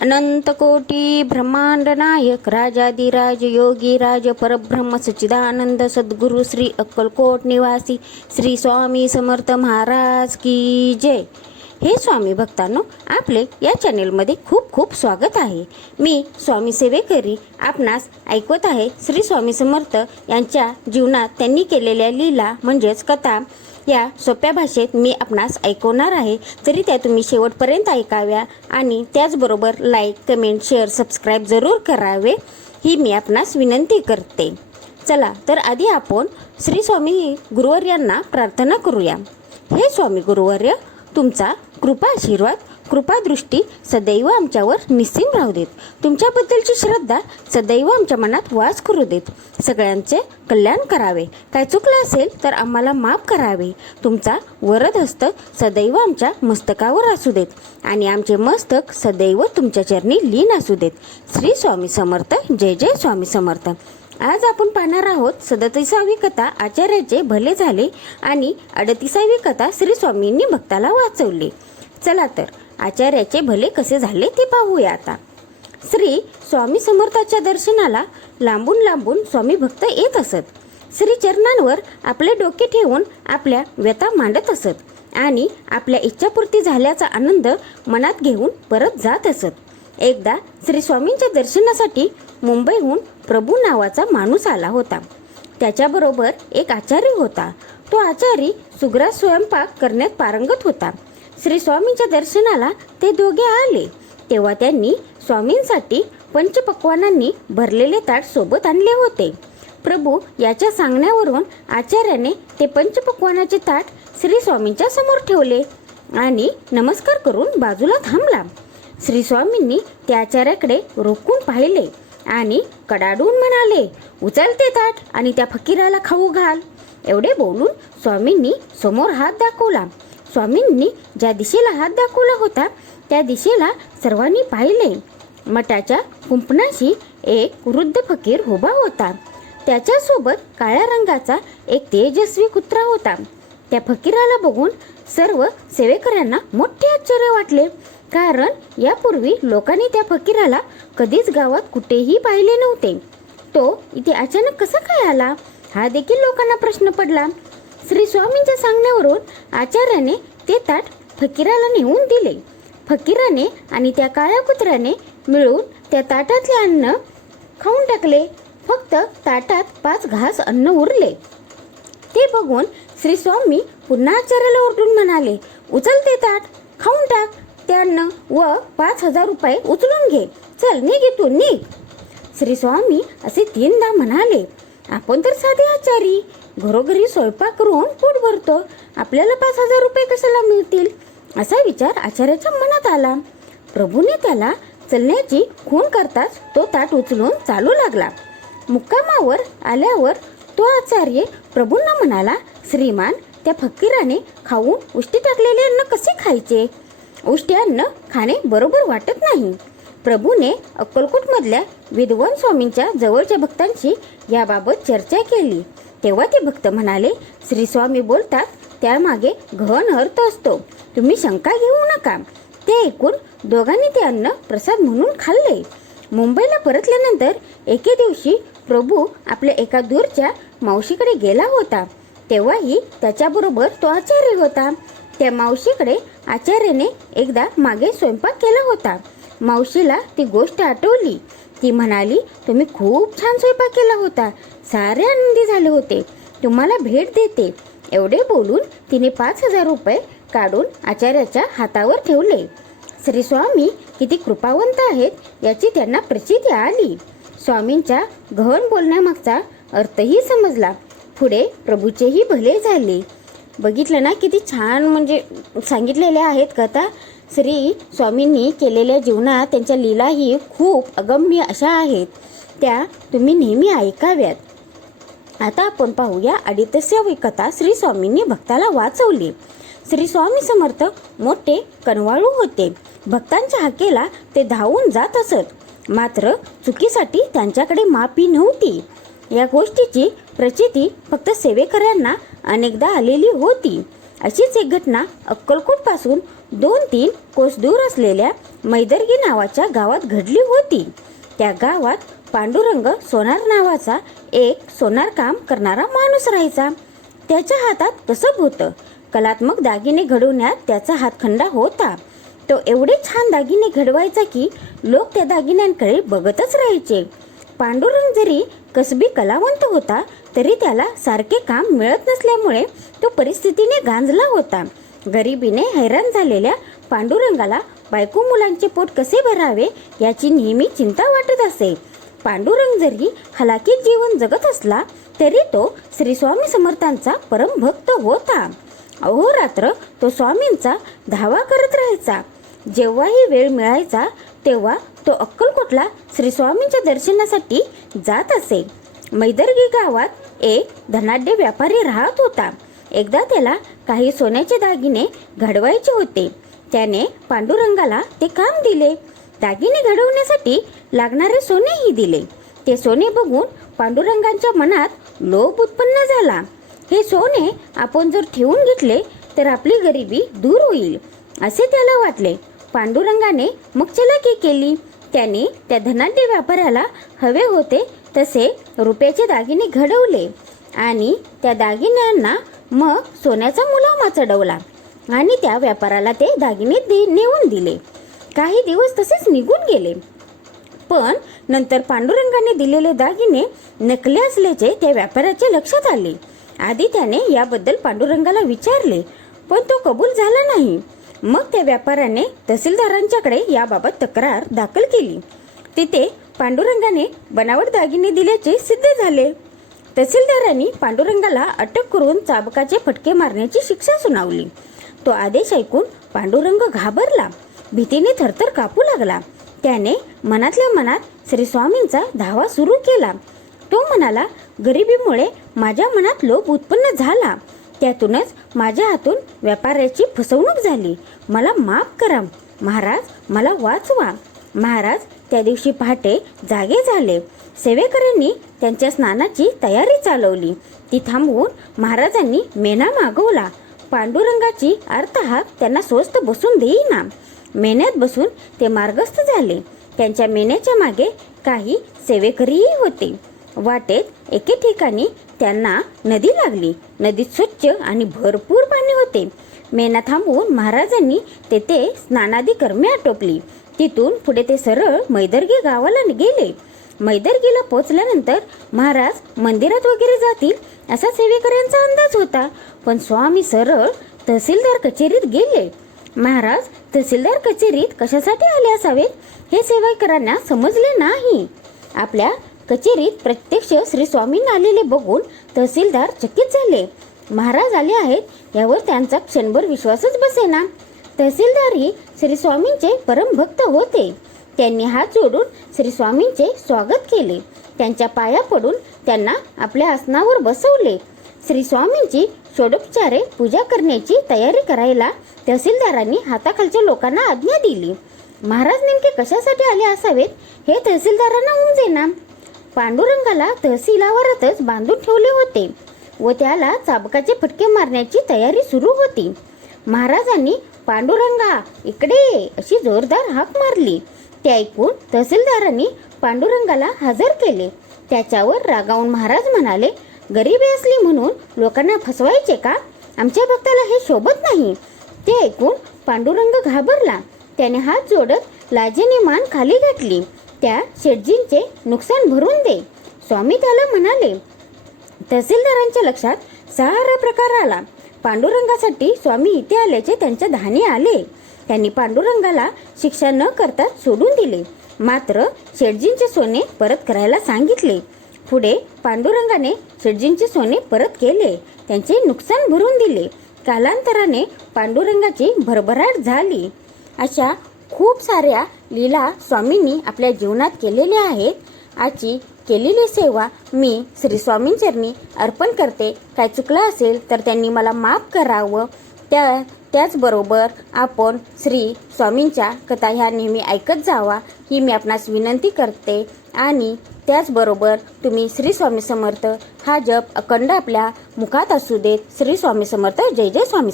अनंतकोटी ब्रह्मांड नायक राजाधिराज योगीराज परब्रह्म सच्चिदानंद सद्गुरु श्री अक्कलकोट निवासी श्री स्वामी समर्थ महाराज की जय। हे स्वामी भक्तांनो, आपले या चॅनेलमध्ये खूप खूप स्वागत आहे। मी स्वामी सेवेकरी आपणास ऐकवत आहे श्री स्वामी समर्थ यांच्या जीवनात त्यांनी केलेल्या लीला म्हणजेच कथा या सोप्या भाषेत मी आपणास ऐकवणार आहे। तरी त्या तुम्ही शेवटपर्यंत ऐकाव्या आणि त्याचबरोबर लाईक, कमेंट, शेअर, सबस्क्राईब जरूर करावे ही मी आपणास विनंती करते। चला तर आधी आपण श्री स्वामी गुरुवर्यांना प्रार्थना करूया। हे स्वामी गुरुवर्य, तुमचा कृपा आशीर्वाद, कृपा दृष्टी सदैव आमच्यावर निश्चिंत राहू देत। तुमच्याबद्दलची श्रद्धा सदैव आमच्या मनात वास करू देत। सगळ्यांचे कल्याण करावे। काय चुकलं असेल तर आम्हाला माफ करावे। तुमचा वरद हस्त सदैव आमच्या मस्तकावर असू देत आणि आमचे मस्तक सदैव तुमच्या चरणी लीन असू देत। श्री स्वामी समर्थ। जय जय स्वामी समर्थ। आज आपण पाहणार आहोत 37वी कथा आचार्याचे भले झाले आणि 38वी कथा श्री स्वामींनी भक्ताला वाचवले। चला तर आचार्याचे भले कसे झाले ते पाहूया आता। श्री स्वामी समर्थाच्या दर्शनाला लांबून लांबून स्वामी भक्त येत असत। श्री चरणांवर आपले डोके ठेवून आपल्या व्यथा मांडत असत आणि आपल्या इच्छापूर्ती झाल्याचा आनंद मनात घेऊन परत जात असत। एकदा श्री स्वामींच्या दर्शनासाठी मुंबईहून प्रभू नावाचा माणूस आला होता। त्याच्याबरोबर एक आचारी होता। तो आचारी सुग्रास स्वयंपाक करण्यात पारंगत होता। श्री स्वामींच्या दर्शनाला ते दोघे आले तेव्हा त्यांनी स्वामींसाठी पंचपक्वानांनी भरलेले ताट सोबत आणले होते। प्रभू याच्या सांगण्यावरून आचार्याने ते पंचपक्वानाचे ताट श्री स्वामींच्या समोर ठेवले आणि नमस्कार करून बाजूला थांबला। श्री स्वामींनी त्या आचार्याकडे रोखून पाहिले आणि कडाडून म्हणाले, उचल ते ताट आणि त्या फकीराला खाऊ घाल। एवढे बोलून स्वामींनी समोर हात दाखवला। स्वामींनी ज्या दिशेला हात दाखवला होता त्या दिशेला सर्वांनी पाहिले। मठाच्या कुंपणाशी एक वृद्ध फकीर उभा होता। त्याच्यासोबत काळ्या रंगाचा एक तेजस्वी कुत्रा होता। त्या फकीराला बघून सर्व सेवेकऱ्यांना मोठे आश्चर्य वाटले, कारण यापूर्वी लोकांनी त्या फकीराला कधीच गावात कुठेही पाहिले नव्हते। तो इथे अचानक कसा काय आला हा देखील लोकांना प्रश्न पडला। श्री स्वामींच्या सांगण्यावरून आचार्याने ते ताट फकीराला नेऊन दिले। फकीराने आणि त्या काळ्या कुत्र्याने मिळून त्या ताटातले अन्न खाऊन टाकले। फक्त ताटात 5 घास अन्न उरले। ते बघून श्री स्वामी पुन्हा आचार्याला ओरडून म्हणाले, उचल ते ताट, खाऊन टाक ते अन्न व 5,000 रुपये उचलून घे। चल निघ इथून, निघ। श्री स्वामी असे 3दा म्हणाले, आपण तर साधे आचारी, घरोघरी स्वयंपाक करून पोट भरतो, आपल्याला 5,000 रुपये कशाला मिळतील असा विचार आचार्याच्या मनात आला। प्रभूने त्याला चलण्याची खूण करताच तो ताट उचलून चालू लागला। मुक्कामावर आल्यावर तो आचार्य प्रभूंना म्हणाला, श्रीमान, त्या फकीराने खाऊन उष्टी टाकलेले अन्न कसे खायचे? उष्टी अन्न खाणे बरोबर वाटत नाही। प्रभूने अक्कलकोटमधल्या विद्वान स्वामींच्या जवळच्या भक्तांशी याबाबत चर्चा केली तेव्हा ते भक्त म्हणाले, श्री स्वामी बोलतात त्यामागे गहन अर्थ असतो, तुम्ही शंका घेऊ नका। ते ऐकून दोघांनी ते अन्न प्रसाद म्हणून खाल्ले। मुंबईला परतल्यानंतर एके दिवशी प्रभू आपल्या एका दूरच्या मावशीकडे गेला होता। तेव्हाही त्याच्याबरोबर तो आचार्य होता। त्या मावशीकडे आचार्याने एकदा मागे स्वयंपाक केला होता। मावशीला ती गोष्ट आठवली। ती म्हणाली, तुम्ही खूप छान स्वयंपाक केला होता, सारे आनंदी झाले होते, तुम्हाला भेट देते। एवढे बोलून तिने 5,000 रुपये काढून आचार्याच्या हातावर ठेवले। श्री स्वामी किती कृपावंत आहेत याची त्यांना प्रचिती आली। स्वामींच्या गहन बोलण्यामागचा अर्थही समजला। पुढे प्रभूचेही भले झाले। बघितलं ना, किती छान म्हणजे सांगितलेल्या आहेत कथा। श्री स्वामींनी केलेल्या जीवनात त्यांच्या लीलाही खूप अगम्य अशा आहेत, त्या तुम्ही नेहमी ऐकाव्यात। आता आपण पाहूया 38वी कथा श्री स्वामींनी भक्ताला वाचवली। श्री स्वामी समर्थ मोठे कनवाळू होते। भक्तांच्या हाकेला ते धावून जात असत, मात्र चुकीसाठी त्यांच्याकडे माफी नव्हती। या गोष्टीची प्रचिती फक्त सेवेकऱ्यांना अनेकदा आलेली होती। अशीच एक घटना अक्कलकोट पासून 2-3 कोस दूर असलेल्या मैदर्गी नावाच्या गावात घडली होती. त्या गावात पांडुरंग सोनार नावाचा एक सोनार काम करणारा माणूस राहायचा. त्याच्या हातात कसब होतं. कलात्मक दागिने घडवण्यात त्याचा हातखंडा होता. तो एवढे छान दागिने घडवायचा की लोक त्या दागिन्यांकडे बघतच राहायचे. पांडुरंग जरी कसबी कलावंत होता तरी त्याला सारखे काम मिळत नसल्यामुळे तो परिस्थितीने गांजला होता. गरिबीने हैराण झालेल्या पांडुरंगाला बायको मुलांचे पोट कसे भरावे याची नेहमी चिंता वाटत असे. पांडुरंग जरी हलाखीत जीवन जगत असला तरी तो श्री स्वामी समर्थांचा परमभक्त होता. अहोरात्र तो स्वामींचा धावा करत राहायचा. जेव्हाही वेळ मिळायचा तेव्हा तो अक्कलकोटला श्री स्वामींच्या दर्शनासाठी जात असे. मैदर्गी गावात एक धनाढ्य व्यापारी राहत होता. एकदा त्याला काही सोन्याचे दागिने घडवायचे होते. त्याने पांडुरंगाला ते काम दिले. दागिने घडवण्यासाठी लागणारे सोनेही दिले. ते सोने बघून पांडुरंगांच्या मनात लोभ उत्पन्न झाला. हे सोने आपण जर ठेवून घेतले तर आपली गरिबी दूर होईल असे त्याला वाटले. पांडुरंगाने मग चलाकी केली. त्याने त्या धनाढ्य व्यापाऱ्याला हवे होते तसे रुपयाचे दागिने घडवले आणि त्या दागिन्यांना मग सोन्याचा मुलामा चढवला आणि त्या व्यापाऱ्याला ते दागिने नेऊन दिले. काही दिवस तसेच निघून गेले. पण नंतर पांडुरंगाने दिलेले दागिने नकली असल्याचे त्या व्यापाऱ्याच्या लक्षात आले. आधी त्याने याबद्दल पांडुरंगाला विचारले पण तो कबूल झाला नाही. मग त्या व्यापाऱ्याने तहसीलदारांच्याकडे याबाबत तक्रार दाखल केली. तिथे पांडुरंगाने बनावट दागिने दिल्याचे सिद्ध झाले. तहसीलदारांनी पांडुरंगाला अटक करून चाबकाचे फटके मारण्याची शिक्षा सुनावली. तो आदेश ऐकून पांडुरंग घाबरला. भीतीने थरथर कापू लागला. त्याने मनातल्या मनात श्री स्वामींचा धावा सुरू केला. तो म्हणाला, गरिबीमुळे माझ्या मनात लोभ उत्पन्न झाला. त्यातूनच माझ्या हातून व्यापाऱ्याची फसवणूक झाली. मला माफ करा महाराज, मला वाचवा. महाराज त्या दिवशी पहाटे जागे झाले. सेवेकऱ्यांनी त्यांच्या स्नानाची तयारी चालवली. ती थांबवून महाराजांनी मेणा मागवला. पांडुरंगाची अर्थहाक त्यांना स्वस्त बसून देईना. मेण्यात बसून ते मार्गस्थ झाले. त्यांच्या मेण्याच्या मागे काही सेवेकरीही होते. वाटेत एके ठिकाणी त्यांना नदी लागली. नदीत स्वच्छ आणि भरपूर पाणी होते. मेणा थांबवून महाराजांनी तेथे स्नानादी कर्मे आटोपली. तिथून पुढे ते सरळ मैदर्गी गावाला गेले. मैदर्गीला पोचल्यानंतर महाराज मंदिरात वगैरे जातील असा सेवेकऱ्यांचा अंदाज होता. पण स्वामी सरळ तहसीलदार कचेरीत गेले. महाराज तहसीलदार कचेरीत कशासाठी आले असावेत हे सेवेकरांना समजले नाही. आपल्या कचेरीत प्रत्यक्ष श्री स्वामींना आलेले बघून तहसीलदार चकित झाले. महाराज आले आहेत यावर त्यांचा क्षणभर विश्वासच बसेना. तहसीलदारही श्री स्वामींचे परम भक्त होते. त्यांनी हात जोडून श्री स्वामींचे स्वागत केले. त्यांच्या पाया पडून त्यांना आपल्या आसनावर बसवले. श्री स्वामींची षोडोपचारे पूजा करण्याची तयारी करायला तहसीलदारांनी हाताखालच्या लोकांना आज्ञा दिली. महाराज नेमके कशासाठी आले असावेत हे तहसीलदारांना उमजेना. पांडुरंगाला तहसीलावरच बांधून ठेवले होते व त्याला चाबकाचे फटके मारण्याची तयारी सुरू होती. महाराजांनी पांडुरंगा इकडे अशी जोरदार हाक मारली. ते ऐकून तहसीलदारांनी पांडुरंगाला हजर केले. त्याच्यावर रागावून महाराज म्हणाले, गरिबी असली म्हणून लोकांना फसवायचे का? आमच्या भक्ताला हे शोभत नाही. ते ऐकून पांडुरंग घाबरला. त्याने हात जोडत लाजेने मान खाली घातली. त्या शेठजींचे नुकसान भरून दे. स्वामी त्याला म्हणाले. तहसीलदारांच्या लक्षात सारा प्रकार आला. पांडुरंगासाठी स्वामी इथे आल्याचे त्यांच्या ध्यानी आले. त्यांनी पांडुरंगाला शिक्षा न करता सोडून दिले. मात्र शेठजींचे सोने परत करायला सांगितले. पुढे पांडुरंगाने शेठजींचे सोने परत केले. त्यांचे नुकसान भरून दिले. कालांतराने पांडुरंगाची भरभराट झाली. अशा खूप साऱ्या लीला स्वामींनी आपल्या जीवनात केलेल्या आहेत. आजची केलेली सेवा मी श्री स्वामींचरणी अर्पण करते. काय चुकलं असेल तर त्यांनी मला माफ करावं. त्याचबरोबर आपण श्री स्वामींच्या कथा ह्या नेहमी ऐकत जावा ही मी आपणास विनंती करते. आणि त्याचबरोबर तुम्ही श्री स्वामी समर्थ हा जप अखंड आपल्या मुखात असू देत. श्री स्वामी समर्थ. जय जय स्वामी.